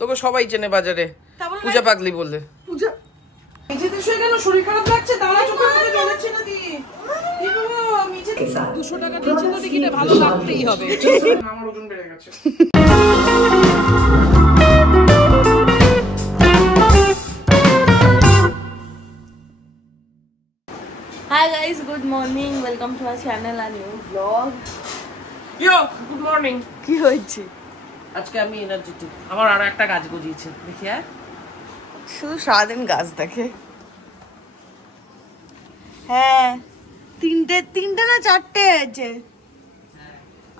তোকে সবাই চেনে বাজারে পূজা পাগলি বললে। পূজা মেঝেতে শুয়ে কেন? শরীর খারাপ লাগছে? দাঁড়া, চোখের মধ্যে জল আসছে না দিয়ে। কি বাবা, মেঝেতে 200 টাকা দিয়েছি তো দেখি না, ভালো লাগতেই হবে। আমার ওজন বেড়ে গেছে। Hi guys, good morning. Welcome to our channel and new vlog. Yo, good morning. কি হয়েছে? আজকে আমি এনার্জেটিক। আমার আরো একটা গাছ গজিয়েছে দেখি। আর শুধু সারাদিন গাছ দেখে। হ্যাঁ, তিনটে না চারটে আছে।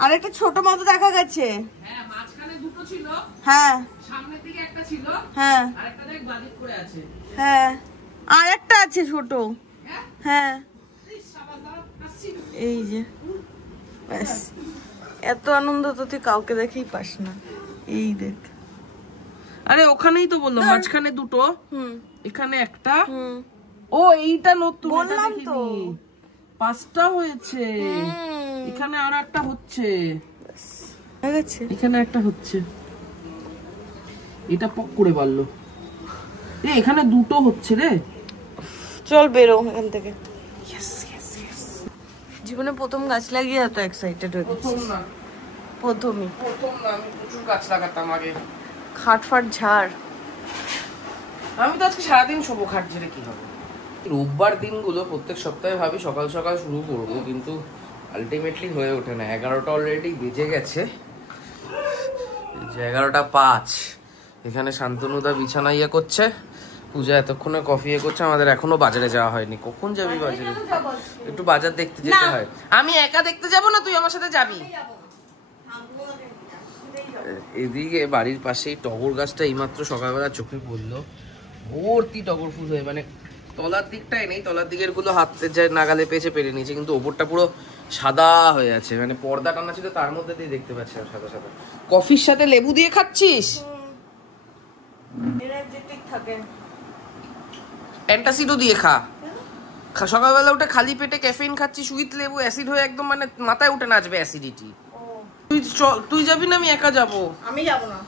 আর একটা ছোট মতো দেখা গেছে। হ্যাঁ, মাঝখানে দুটো ছিল। হ্যাঁ, সামনের দিকে একটা ছিল। হ্যাঁ, আরেকটা দেখ বাদিক করে আছে। হ্যাঁ, আর একটা আছে ছোট। হ্যাঁ, এই যে ব্যাস, এত আনন্দ তো তুই কাউকে দেখেই পাস না। এই দেখ, আরে ওখানেই তো বললাম মাঝখানে দুটো, এখানে একটা। ও এইটা নতুন, বললাম তো 5টা হয়েছে। এখানে আরো একটা হচ্ছে, এখানে একটা হচ্ছে। এটা পক করে বাড়লো। এখানে দুটো হচ্ছে রে। চল বেরো এখান থেকে। জীবনে প্রথম গাছ লাগিয়ে এত এক্সাইটেড হয়ে গেছি। প্রথমই আমি প্রচুর গাছ লাগাতাম আগে। খাটফাট ঝাড়। আমি তো আজকে সারাদিন শোবো খাট ঝেড়ে। কি হবে? রোববার দিনগুলো প্রত্যেক সপ্তাহে ভাবি সকাল সকাল শুরু করবো, কিন্তু আলটিমেটলি হয়ে ওঠে না। 11টা অলরেডি বেজে গেছে। 11:05। এখানে শান্তনুদা বিছানা ইয়ে করছে, পূজা এতক্ষণে কফি ইয়ে করছে। আমাদের এখনো বাজারে যাওয়া হয়নি। কখন যাবি বাজারে? একটু বাজার দেখতে যেতে হয়। আমি একা দেখতে যাব না, তুই আমার সাথে যাবি। এদিকে বাড়ির পাশেই টগর গাছটা এইমাত্র সকালবেলা চোখে পড়লো। ভর্তি টগর ফুল হয়ে, মানে তলার দিকটাই নেই, তলার দিকের গুলো হাতে যায় নাগালে পেয়েছে, পেরে নিয়েছে, কিন্তু ওপরটা পুরো সাদা হয়ে আছে। মানে পর্দা টানা ছিল, তার মধ্যে দিয়ে দেখতে পাচ্ছি সাদা সাদা। কফির সাথে লেবু দিয়ে খাচ্ছিস? অ্যান্টাসিডও দিয়ে খা। সকালবেলা উঠে খালি পেটে ক্যাফেইন খাচ্ছি, সুইট লেবু অ্যাসিড হয়ে একদম মানে মাথায় উঠে নাচবে অ্যাসিডিটি। তুই যাবি না? আমি একা যাবো। আমি যাবো না।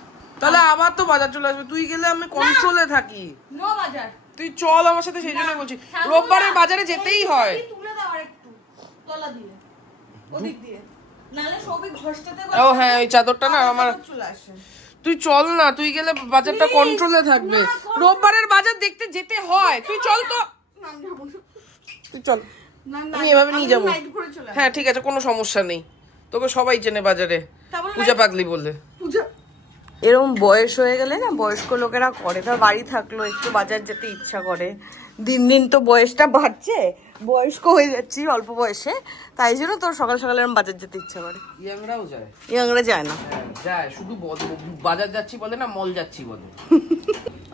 তাহলে আবার তো বাজার চলে আসবে। তুই গেলে আমি কন্ট্রোলে থাকি। নো বাজার। তুই চল আমার সাথে, সেই জন্য বলছি। রোববারের বাজারে যেতেই হয়। তুলে দাও আরেকটু তলা দিয়ে, ওদিক দিয়ে, নালে সবই ঘষটাতে। ও হ্যাঁ, ওই চাদরটা না আমার। চলে আসে। তুই চল না, তুই গেলে বাজারটা কন্ট্রোলে থাকবে। রোববারের বাজার দেখতে যেতে হয়। তুই চল তো। তুই চল, আমি এভাবে নিয়ে যাবো। হ্যাঁ ঠিক আছে, কোনো সমস্যা নেই। তোকে সবাই চেনে বাজারে পূজা পাগলি বললে। এরকম বয়স হয়ে গেলে না, বয়স্ক লোকেরা করে। ধর বাড়ি থাকলো, একটু বাজার যেতে ইচ্ছা করে। দিন দিন তো বয়সটা বাড়ছে, বয়স্ক হয়ে যাচ্ছি অল্প বয়সে, তাই জন্য তোর সকাল সকাল এরকম বাজার যেতে ইচ্ছা করে। ইয়াংরাও যায়? ইয়াংরা যায় না, যায় শুধু বাজার যাচ্ছি বলে না, মল যাচ্ছি বলে।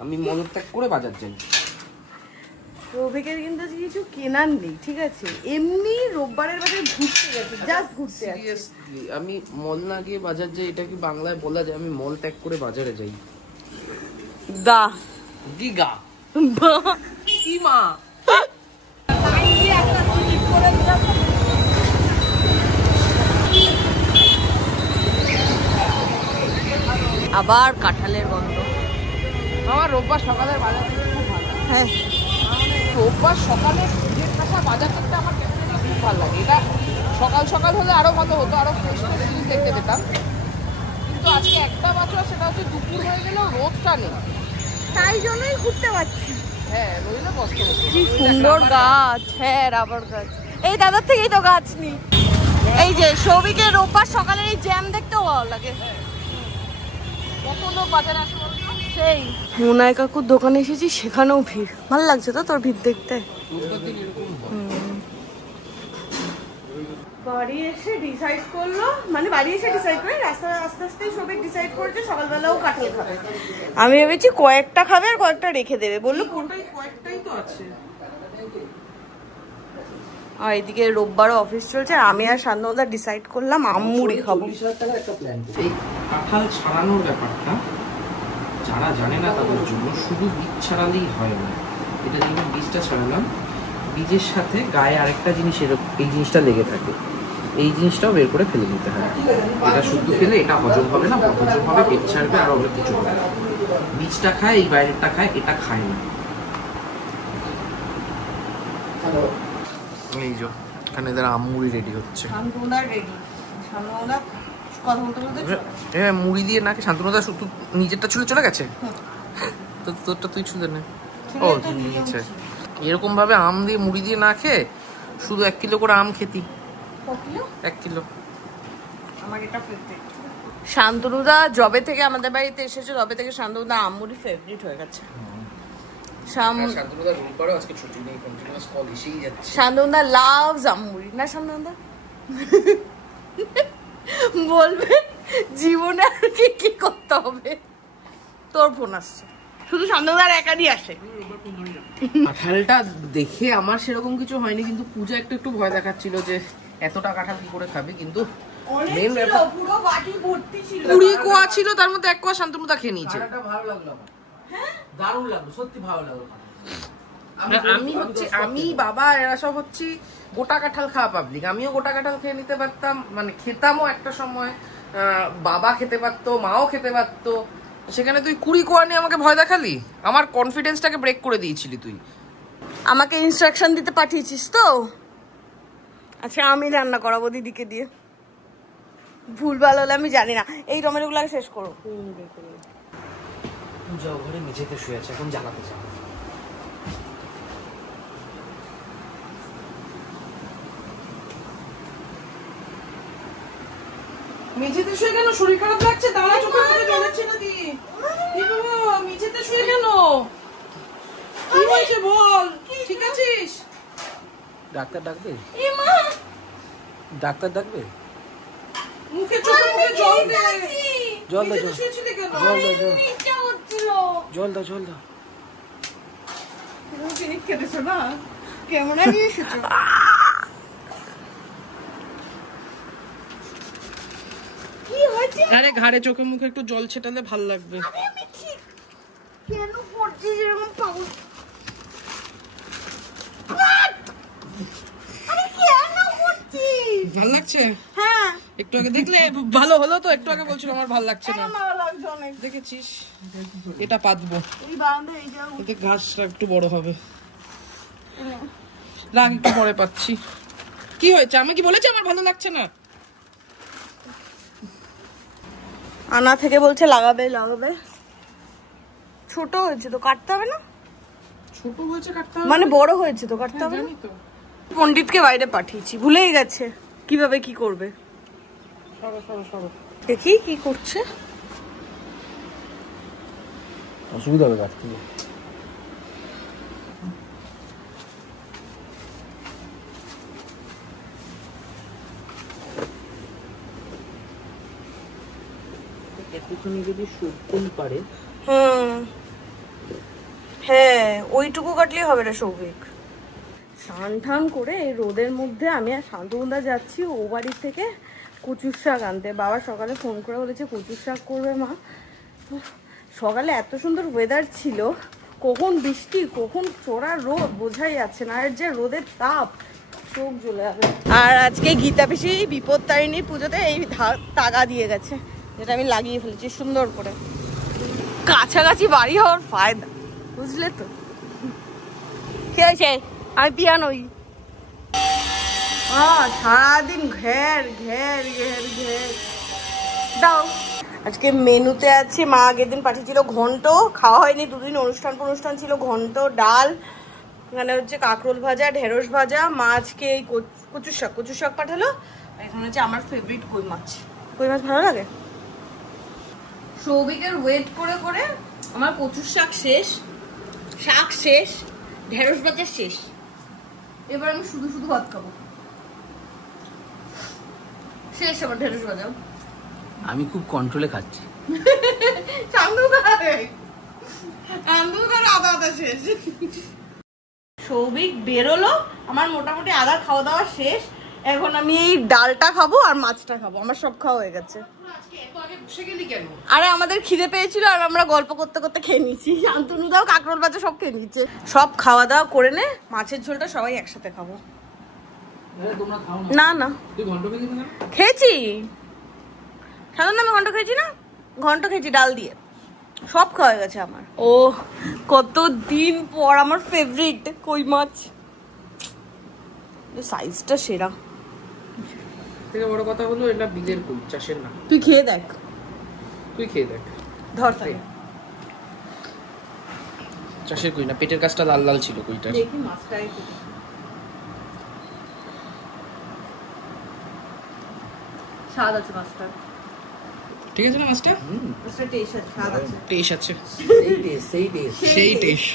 আমি মল ত্যাগ করে বাজার যাই। রবিকের কিন্তু কিছু কেনার নেই, ঠিক আছে? এমনি রোববারের বাজারে ঘুরতে গেছে, জাস্ট ঘুরতে। সিরিয়াসলি আমি মল না গিয়ে বাজার যাই, এটা কি বাংলায় বলা যায়? আমি মল ত্যাগ করে বাজারে যাই। দা গিগা কি মা? আবার কাঁঠালের গন্ধ। আমার রোববার সকালের বাজার খুব ভালো। হ্যাঁ, রোববার সকালে বাজার করতে আমার খুব ভালো লাগে। এটা সকাল সকাল হলে আরো ভালো হতো, আরো ফ্রেশ ফ্রেশ জিনিস দেখতে পেতাম। কিন্তু আজকে একটা বছর, সেটা হচ্ছে দুপুর হয়ে গেলেও রোদটা নেই, তাই জন্যই ঘুরতে পারছি। হ্যাঁ, নইলে কষ্ট হতো। কি সুন্দর গাছ। হ্যাঁ, রাবার গাছ। এই দাদার থেকেই তো গাছ নি। এই যে সৌভিকের রোববার সকালের এই জ্যাম দেখতেও ভালো লাগে। কত লোক বাজারে আসে বলতো? সেই মোনাই কাকুর দোকানে এসেছি, সেখানেও ভিড়। ভালো লাগছে তো তোর ভিড় দেখতে? বাড়ি এসে ডিসাইড করলো, মানে বাড়ি এসে ডিসাইড করে রাস্তা আস্তে আস্তে সবাই ডিসাইড করেছে সকালবেলাও কাঁঠাল খাবে। আমি ভেবেছি কয়েকটা খাবে আর কয়েকটা রেখে দেবে, বললো কয়েকটাই তো আছে। আর এদিকে রোববারও অফিস চলছে, আমি আর শান্তনুদা ডিসাইড করলাম আমমুড়ি খাবো। এই কাঁঠাল ছাড়ানোর ব্যাপারটা যারা জানে না তাদের জন্য, শুধু বীজ ছাড়ালেই হয় না। এটা যেমন বীজটা ছাড়ালাম, বীজের সাথে গায়ে আরেকটা জিনিস এই জিনিসটা লেগে থাকে, এই জিনিসটাও বের করে ফেলে দিতে হয়। এটা শুদ্ধ খেলে এটা হজম হবে না, হজম হবে পেট ছাড়বে আর অনেক কিছু হবে। নিচটা খায়, এই বাইরেরটা খায়, এটা খায় না। এই যে এখানে এদের আমুড়ি রেডি হচ্ছে। হ্যাঁ মুড়ি দিয়ে নাকি শান্তনুদা শুধু নিজেরটা ছুলে চলে গেছে, তো তোরটা তুই ছুলে নে। ও নিয়েছে এরকম ভাবে আম দিয়ে মুড়ি দিয়ে না খেয়ে শুধু 1 কিলো করে আম খেতি। 1 কিলো। শান্তনুদা যবে থেকে আমাদের বাড়িতে এসেছে তবে থেকে শান্তনুদা আমুড়ি ফেভারিট হয়ে গেছে। শান্তনুদা লাভস আমুড়ি না শান্তনুদা? বলবে জীবনে আর কি করতে হবে। তোর ফোন আসছে, শুধু শান্তনুদার একারই আসে। কাঁঠালটা দেখে আমার সেরকম কিছু হয়নি, কিন্তু পূজা একটু ভয় দেখাচ্ছিল যে এতটা কাঁঠাল কি করে খাবে, কিন্তু কুড়ি কোয়া ছিল, তার মধ্যে 1 কোয়া শান্তনুদা খেয়ে নিয়েছে। ভালো লাগলো, দারুণ লাগলো, সত্যি ভালো লাগলো। আমি বাবা এরা সব হচ্ছে গোটা কাঁঠাল খাওয়া পাবলিক, আমিও গোটা কাঁঠাল খেয়ে নিতে পারতাম, মানে খেতামও একটা সময়, বাবা খেতে পারতো, মাও খেতে পারতো, সেখানে তুই 20 কোয়া নিয়ে আমাকে ভয় দেখালি, আমার কনফিডেন্সটাকে ব্রেক করে দিয়েছিলি তুই। আমাকে ইনস্ট্রাকশন দিতে পাঠিয়েছিস তো? আচ্ছা আমি রান্না করাবো দিদিকে দিয়ে, ভুল ভালো হলে আমি জানি না। এই টমেটোগুলো আগে শেষ করো। যাও ঘরে মেঝেতে শুয়ে আছে, এখন জ্বালাতে যাও। মেঝেতে শুয়ে কেন? শরীর খারাপ লাগছে? দাঁড়া, চোখে মুখে জল আসছে না দি। মেঝেতে শুয়ে কেন? কি হয়েছে বল? ঠিক আছিস? ডাক্তার ডাকবে? ডাক্তার ডাকবে? মুখে চোখে মুখে জল দে। জল দাও, জল দাও, জল দাও। তুমি ফিনিশ খেতেছো না? কেমন নিয়ে এসেছো? আরে ঘাড়ে চোখে মুখে একটু জল ছেটালে ভাল লাগবে। কেন পড়ছিস এরকম পাগল? ভাল লাগছে? হ্যাঁ একটু আগে দেখলে ভালো হলো তো, একটু আগে বলছিল আমার ভাল লাগছে না। ভালো লাগছে অনেক। দেখেছিস? এটা পাতবো, এই বারান্দা এই যা এতে ঘাসটা একটু বড় হবে। রাগ, একটু পরে পাচ্ছি। কি হয়েছে? আমি কি বলেছি আমার ভালো লাগছে না? আনা থেকে বলছে লাগাবে। ছোট হয়েছে তো কাটতে হবে না? ছোট হয়েছে কাটতে হবে মানে বড় হয়েছে তো কাটতে হবে। জানি তো। পণ্ডিতকে বাইরে পাঠিয়েছি, ভুলেই গেছে কিভাবে কি করবে। দেখি কি করছে। অসুবিধা হবে কাটতে। একটুখানি যদি সত্যি পারে। হ্যাঁ ওইটুকু কাটলেই হবে রে সৌভিক। স্নান টান করে এই রোদের মধ্যে আমি আর শান্তনুদা যাচ্ছি ও বাড়ির থেকে কচুর শাক আনতে। বাবা সকালে ফোন করে বলেছে কচুর শাক করবে মা। সকালে এত সুন্দর ওয়েদার ছিল, কখন বৃষ্টি কখন চড়া রোদ বোঝাই যাচ্ছে না, আর যে রোদের তাপ চোখ জ্বলে যাবে। আর আজকে গীতা পিসি বিপদ তারিণী পুজোতে এই তাগা দিয়ে গেছে, যেটা আমি লাগিয়ে ফেলেছি সুন্দর করে। কাছাকাছি বাড়ি হওয়ার ফায়দা, বুঝলে তো? কি হয়েছে? আমি পিয়ানোই সারাদিন ঘের ঘের ঘের ঘের দাও। আজকে মেনুতে আছে, মা আগের দিন পাঠিয়েছিল ঘন্ট, খাওয়া হয়নি, 2 দিন অনুষ্ঠান ছিল। ঘন্ট, ডাল, এখানে হচ্ছে কাঁকরোল ভাজা, ঢেঁড়স ভাজা, মা আজকে এই কচুর শাক পাঠালো। এখানে হচ্ছে আমার ফেভারিট কই মাছ ভালো লাগে। সৌভিকের ওয়েট করে করে আমার কচুর শাক শেষ, ঢেঁড়স ভাজা শেষ। এবার আমি শুধু ভাত খাবো। শেষ আমার ঢেঁড়স ভাজা। আমি খুব কন্ট্রোলে খাচ্ছি। আদা শেষ। সৌভিক বেরোলো, আমার মোটামুটি আদা খাওয়া দাওয়া শেষ। এখন আমি এই ডালটা খাবো আর মাছটা খাবো, আমার সব খাওয়া হয়ে গেছে। আরে আমাদের খিদে পেয়েছিল আর আমরা গল্প করতে করতে খেয়ে নিয়েছি। শান্তনুদাও কাঁকরোল ভাজা সব খেয়ে নিয়েছে। সব খাওয়া দাওয়া করে নে, মাছের ঝোলটা সবাই একসাথে খাবো। না খেয়েছি, সাধারণ আমি ঘন্ট খেয়েছি না, ঘন্ট খেয়েছি ডাল দিয়ে। সব খাওয়া গেছে আমার। ও কত দিন পর আমার ফেভারিট কই মাছ, সাইজটা সেরা। থেকে বড় কথা হলো এটা বিলের কই, চাষের না। তুই খেয়ে দেখ, তুই খেয়ে দেখ। ধর তাই চাষের কই না, পেটের কাছটা লাল লাল ছিল কইটা। দেখি মাছটা স্বাদ আছে মাছটা, ঠিক আছে না মাছটা? মাছটা টেস্ট আছে, স্বাদ আছে, টেস্ট আছে। সেই টেস্ট সেই টেস্ট,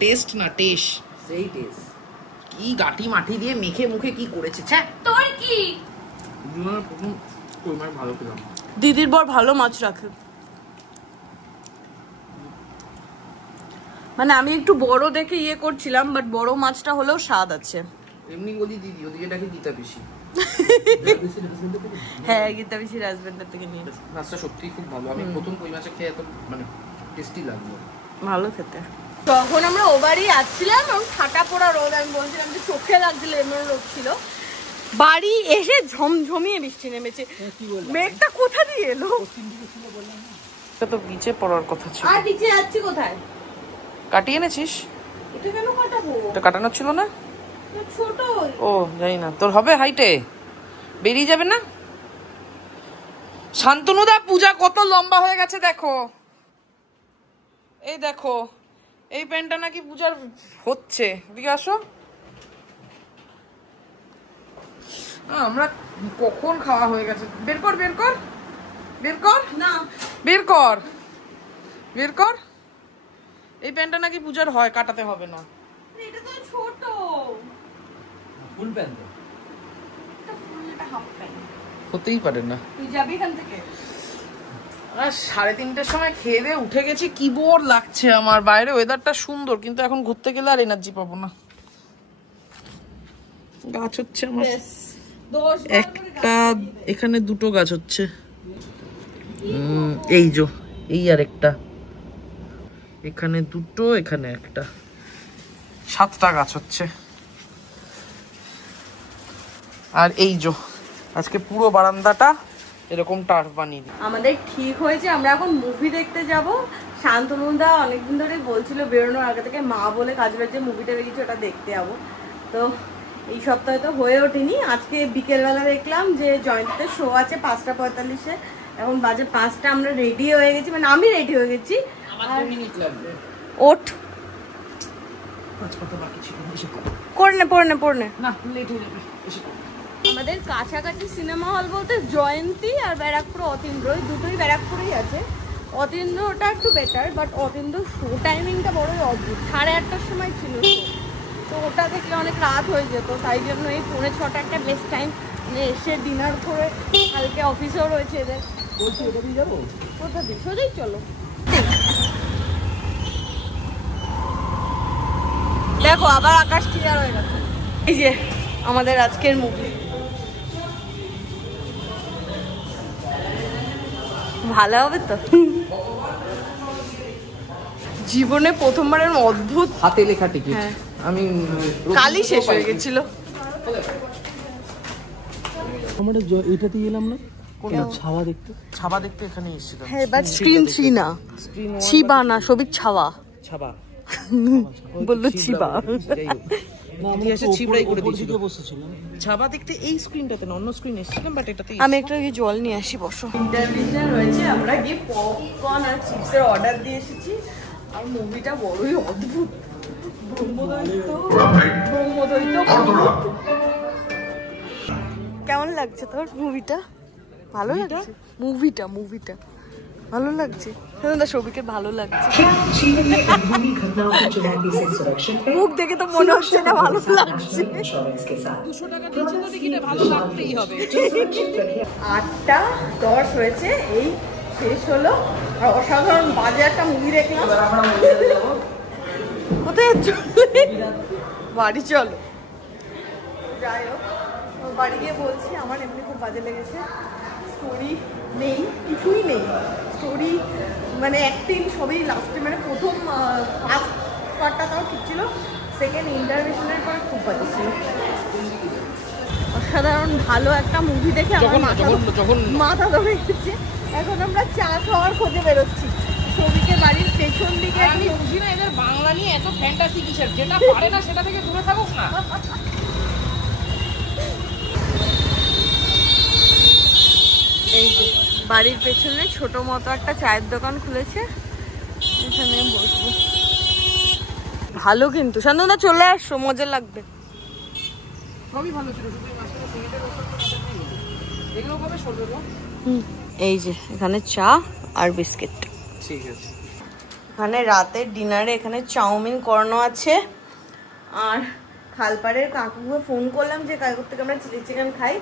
টেস্ট না টেস্ট, সেই টেস্ট। কি গাটি মাটি দিয়ে মেখে মুখে কি করেছে ছ্যা। তোর কি জীবনের প্রথম কই মাছ ভালো খেলাম। দিদির বর ভালো মাছ রাখে, মানে আমি একটু বড় দেখে ইয়ে করছিলাম, বাট বড় মাছটা হলেও স্বাদ আছে। এমনি বলি দিদি, ওদিকে ডাকে গীতা বেশি। হ্যাঁ গীতা বেশির হাজবেন্ডের থেকে নিয়ে। মাছটা সত্যিই খুব ভালো, আমি প্রথম কই মাছ খেয়ে এত মানে টেস্টি লাগলো, ভালো খেতে। তখন আমরা ও বাড়ি আসছিলাম, এবং ঠাটা পোড়া রোদ, আমি বলছিলাম যে চোখে লাগছিল এমন রোদ ছিল। বাড়ি এসে ঝমঝমিয়ে বৃষ্টি নেমেছে, মেঘটা কোথা দিয়ে এলো? এটা তো বিচে পড়ার কথা ছিল। আর নিচে যাচ্ছি কোথায়? কাটিয়ে এনেছিস? এটা কেন কাটাবো? এটা কাটানো ছিল না? ছোট। ও জানি না, তোর হবে হাইটে, বেরিয়ে যাবে না? শান্তনুদা পূজা কত লম্বা হয়ে গেছে দেখো, এই দেখো, এই প্যান্টটা নাকি পূজার হচ্ছে। এদিকে আসো। আমরা কখন খাওয়া হয়ে গেছে, বের কর বের কর বের কর, না বের কর বের কর। এই প্যান্টটা নাকি পূজার হয়, কাটাতে হবে না। এটা তো ছোট, ফুল প্যান্ট এটা হাফ প্যান্ট। হতেই পারে না। তুই যাবি এখান থেকে? আর 3:30টার সময় খেয়ে দিয়ে উঠে গেছি, কি বোর লাগছে আমার। বাইরে ওয়েদারটা সুন্দর, কিন্তু এখন ঘুরতে গেলে আর এনার্জি পাবো না। গাছ হচ্ছে আমার একটা, এখানে 2টো গাছ হচ্ছে, এই যে এই আর একটা, এখানে 2টো, এখানে একটা, 7টা গাছ হচ্ছে। আর এই যে আজকে পুরো বারান্দাটা এরকম টার্ফ বানিয়ে দিই। আমাদের ঠিক হয়েছে, আমরা এখন মুভি দেখতে যাব। শান্তনুদা অনেকদিন ধরে বলছিল বেরোনোর আগে থেকে, মা বলে কাজের যে মুভিটা বেরিয়েছে ওটা দেখতে যাবো। তো এই সপ্তাহে তো হয়ে ওঠেনি। আজকে বিকেলবেলা দেখলাম যে জয়ন্তীতে শো আছে 5:45-এ, এখন বাজে 5টা, আমরা রেডি হয়ে গেছি, মানে আমি রেডি হয়ে গেছি। ওঠ করে নে, পড়ে নে, পড়ে নে। না লেট হয়ে যাবে, এসে পড়ো। আমাদের কাছাকাছি সিনেমা হল বলতে জয়ন্তী আর ব্যারাকপুর অতীন্দ্র, এই দুটোই ব্যারাকপুরেই আছে। অতীন্দ্রটা একটু বেটার, বাট অতীন্দ্র শো টাইমিংটা বড়ই অদ্ভুত। 8:30টার সময় ছিল শো, তো ওটা দেখলে অনেক রাত হয়ে যেত, তাই জন্য এই 5:45 একটা বেস্ট টাইম। মানে এসে ডিনার করে, কালকে অফিসেও রয়েছে এদের। বলছি ওটা দিয়ে যাবো, কোথা দিয়ে? সোজাই চলো। দেখো আবার আকাশ ক্লিয়ার হয়ে গেছে। এই যে আমাদের আজকের মুভি, ভালো হবে তো? জীবনে প্রথমবারের অদ্ভুত হাতে লেখা টিকিট। হ্যাঁ। আমি কালই শেষ হয়ে গেছিল। আমরা এটাতে গেলাম না ছাওয়া দেখতে, ছাবা দেখতে এখানে এসেছিলাম। হ্যাঁ, বাট স্ক্রিন 3 না, ছিবা না, সবই ছাওয়া ছাবা বললো, ছিবা। ইতিহাসে ছিবড়াই করে দিয়েছিল। বসেছিলাম ছাবা দেখতে এই স্ক্রিনটাতে না, অন্য স্ক্রিন এসেছিলাম, বাট এটাতে আমি একটা জল নিয়ে আসি, বসো। ইন্টারভিশন হয়েছে, আমরা গিয়ে পপকর্ন আর চিপসের অর্ডার দিয়ে এসেছি। আর মুভিটা বড়ই অদ্ভুত, ব্রহ্মদৈত্য। কেমন লাগছে তোর মুভিটা? ভালো লাগছে মুভিটা ভালো লাগছে? সবিকে ভালো লাগছে, মুখ দেখে তো মনে হচ্ছে না ভালো লাগছে। 200 টাকা দিয়েছি তো টিকিটে, ভালো লাগতেই হবে। 8:10 হয়েছে, এই শেষ হলো। আর অসাধারণ বাজে একটা মুভি দেখলাম। কোথায় চলে? বাড়ি চলো। যাই হোক, বাড়ি গিয়ে বলছি আমার এমনি খুব বাজে লেগেছে। স্টোরি নেই, কিছুই নেই। স্টোরি মানে অ্যাক্টিং সবই লাস্টে, মানে প্রথম ফার্স্ট পার্টটা তাও ঠিক ছিল, সেকেন্ড ইন্টারভেশনের পরে খুব বাজে ছিল। অসাধারণ ভালো একটা মুভি দেখে আমার মাথা ধরে গেছে। এখন আমরা চা খাওয়ার খোঁজে বেরোচ্ছি, এত ফ্যান্টাসি কিসের? যেটা পারে না সেটা থেকে দূরে থাকুক না। এই যে বাড়ির পেছনে ছোট মতো একটা চায়ের দোকান খুলেছে, এখানে বসবো। ভালো কিন্তু শান্তনুদা চলে আসছো, মজা লাগবে। সবই ভালো ছিল, শুধু মাঝখানে সিমেন্টের এগুলো কবে সরবে গো? এই যে এখানে চা আর বিস্কিট। ঠিক আছে। এখানে রাতের ডিনারে এখানে চাউমিন করানো আছে। আর খালপাড়ের কাকুকে ফোন করলাম যে কাকুর থেকে আমরা চিলি চিকেন খাই।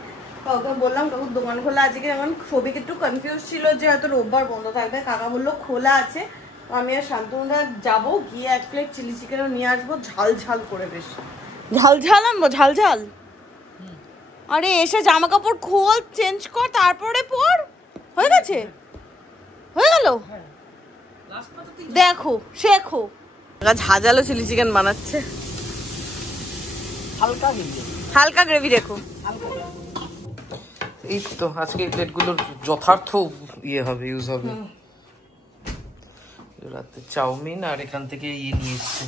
কাকুকে বললাম কাকুর দোকান খোলা আছে কি, এখন সবিক একটু কনফিউজ ছিল যে হয়তো রোববার বন্ধ থাকবে। কাকা বললো খোলা আছে। তো আমি আর শান্তনুদা যাবো, গিয়ে 1 প্লেট চিলি চিকেনও নিয়ে আসবো, ঝাল ঝাল করে। বেশ ঝাল ঝাল আনবো, ঝাল ঝাল। আরে এসে জামা কাপড় খোল, চেঞ্জ কর, তারপরে পর। হয়ে গেছে, হয়ে গেল। দেখো শেখো। ঝাঁঝালো চিলি চিকেন বানাচ্ছে, হালকা গ্রেভি রেখো। এই তো আজকে এই প্লেটগুলোর যথার্থ ইয়ে হবে, ইউজ হবে। রাতে চাউমিন আর এখান থেকে ইয়ে নিয়ে এসছে।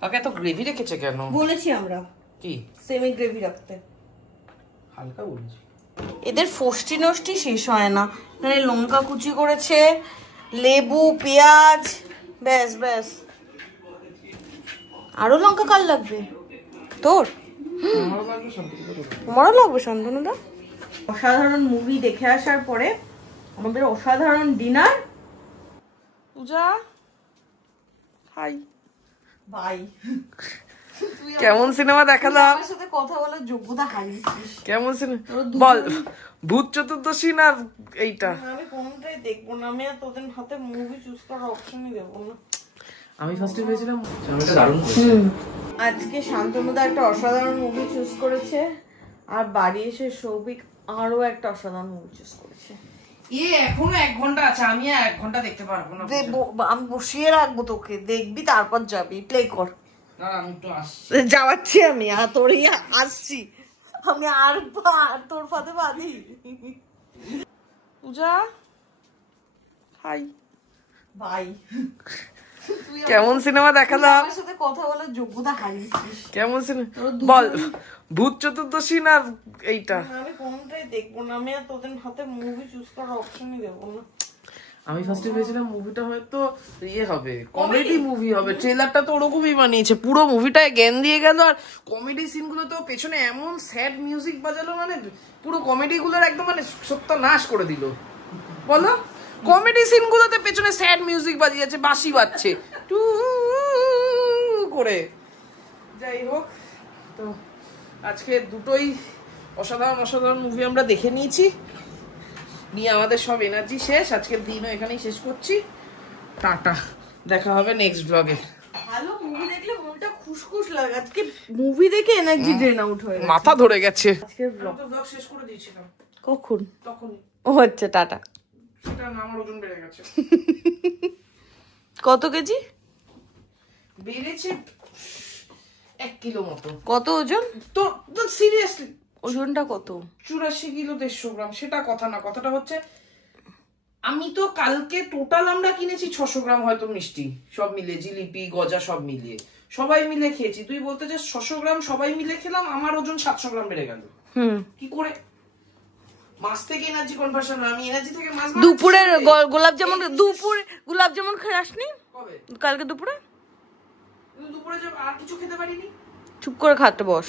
কাকা এত গ্রেভি রেখেছে কেন? বলেছি আমরা কি সেমি গ্রেভি রাখতে, হালকা বলেছি। এদের ফষ্টি নষ্টি শেষ হয় না। এখানে লঙ্কা কুচি করেছে, লেবু, পেঁয়াজ, ব্যাস ব্যাস। আরো লঙ্কা কার লাগবে তোর? আমারও লাগবে শান্তনুদা। অসাধারণ মুভি দেখে আসার পরে আমাদের অসাধারণ ডিনার। Puja high by. কেমন সিনেমা দেখালাম? আমার সাথে কথা বলার যোগ্যতা হারিয়েছিস। কেমন সিনেমা বল? ভূত চতুর্দশী না এইটা? আমি কোনটাই দেখবো না, আমি আর তোদের হাতে মুভি চুজ করার অপশনই দেবো না। আমি ফার্স্টে ভেবেছিলাম এটা দারুণ। আজকে শান্তনুদা একটা অসাধারণ মুভি চুজ করেছে, আর বাড়ি এসে সৌভিক আরো একটা অসাধারণ মুভি চুজ করেছে। এখনো 1 ঘন্টা আছে, আমি আর 1 ঘন্টা দেখতে পারবো না। আমি বসিয়ে রাখবো তোকে, দেখবি তারপর যাবি। প্লে কর। না আমি একটু আসছি, যাওয়াচ্ছি আমি, আর তোরই আসছি আমি। আর তোর ফাঁদে বাঁধি। পূজা হাই বাই। কেমন সিনেমা দেখালাম? আমার সাথে কথা বলার যোগ্যতা হারিয়েছিস। কেমন সিনেমা বল? ভূত চতুর্দশী না এইটা? আমি কোনটাই দেখবো না, আমি আর তোদের হাতে মুভি চুজ করার অপশনই দেবো না। আমি ফার্স্টে ভেবেছিলাম মুভিটা হয়তো ইয়ে হবে, কমেডি মুভি হবে। ট্রেলারটা তো ওরকমই বানিয়েছে, পুরো মুভিটায় জ্ঞান দিয়ে গেল। আর কমেডি সিনগুলো তো পেছনে এমন স্যাড মিউজিক বাজালো, মানে পুরো কমেডি গুলোর একদম মানে সত্যানাশ করে দিল। বলো, কমেডি সিনগুলোতে পেছনে স্যাড মিউজিক বাজিয়েছে, বাঁশি বাজছে টু করে। যাই হোক, তো আজকে দুটোই অসাধারণ অসাধারণ মুভি আমরা দেখে নিয়েছি, নিয়ে আমাদের সব এনার্জি শেষ। আজকের দিনও এখানেই শেষ করছি। টাটা, দেখা হবে নেক্সট ব্লগে। ভালো মুভি দেখলে মনটা খুশখুশ লাগে। আজকে মুভি দেখে এনার্জি ড্রেন আউট হয়ে গেছে, মাথা ধরে গেছে। আজকের ব্লগ শেষ করে দিয়েছিলাম। কখন? তখনই। ও আচ্ছা, টাটা। সেটা না, আমার ওজন বেড়ে গেছে। কত কেজি বেড়েছে? 1 কিলো মতো। কত ওজন? তো সিরিয়াসলি ওজনটা কত? 84 কিলো 150 গ্রাম। সেটা কথা না, কথাটা হচ্ছে আমি তো কালকে টোটাল আমরা কিনেছি 600 গ্রাম হয়তো মিষ্টি, সব মিলিয়ে জিলিপি গজা সব মিলিয়ে সবাই মিলে খেয়েছি। তুই বলতে যে 600 গ্রাম সবাই মিলে খেলাম, আমার ওজন 700 গ্রাম বেড়ে গেল। কি করে? মাছ থেকে এনার্জি কনভার্সন হয়, আমি এনার্জি থেকে মাছ। দুপুরে গোলাপ জামুন, দুপুরে গোলাপ জামুন খেয়ে আসনি? কবে? কালকে দুপুরে। দুপুরে আর কিছু খেতে পারিনি। চুপ করে খাতে বস।